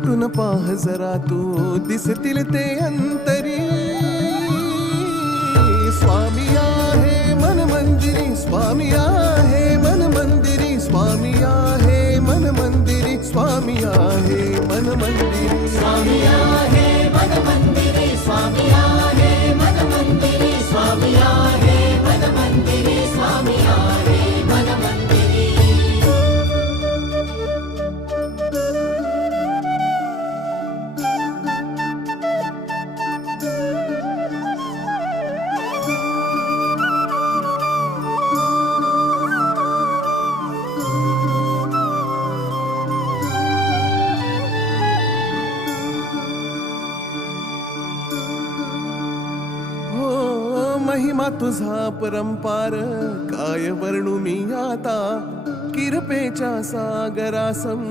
भेटून पाह जरा तू दिसतील ते अंतरी. स्वामी आहे मन मंदिरी, स्वामी आहे मन मंदिरी, स्वामी आहे मन मंदिरी, स्वामी आहे मन मंदिरी. स्वामी आहे मन मंदिरी, स्वामी आहे मन मंदिरी, स्वामी आहे मन मंदिरी, स्वामी आहे मन मंदिरी. महिमा तुझा परंपार काय वर्णू मी आता. किरपेच्या सागरासम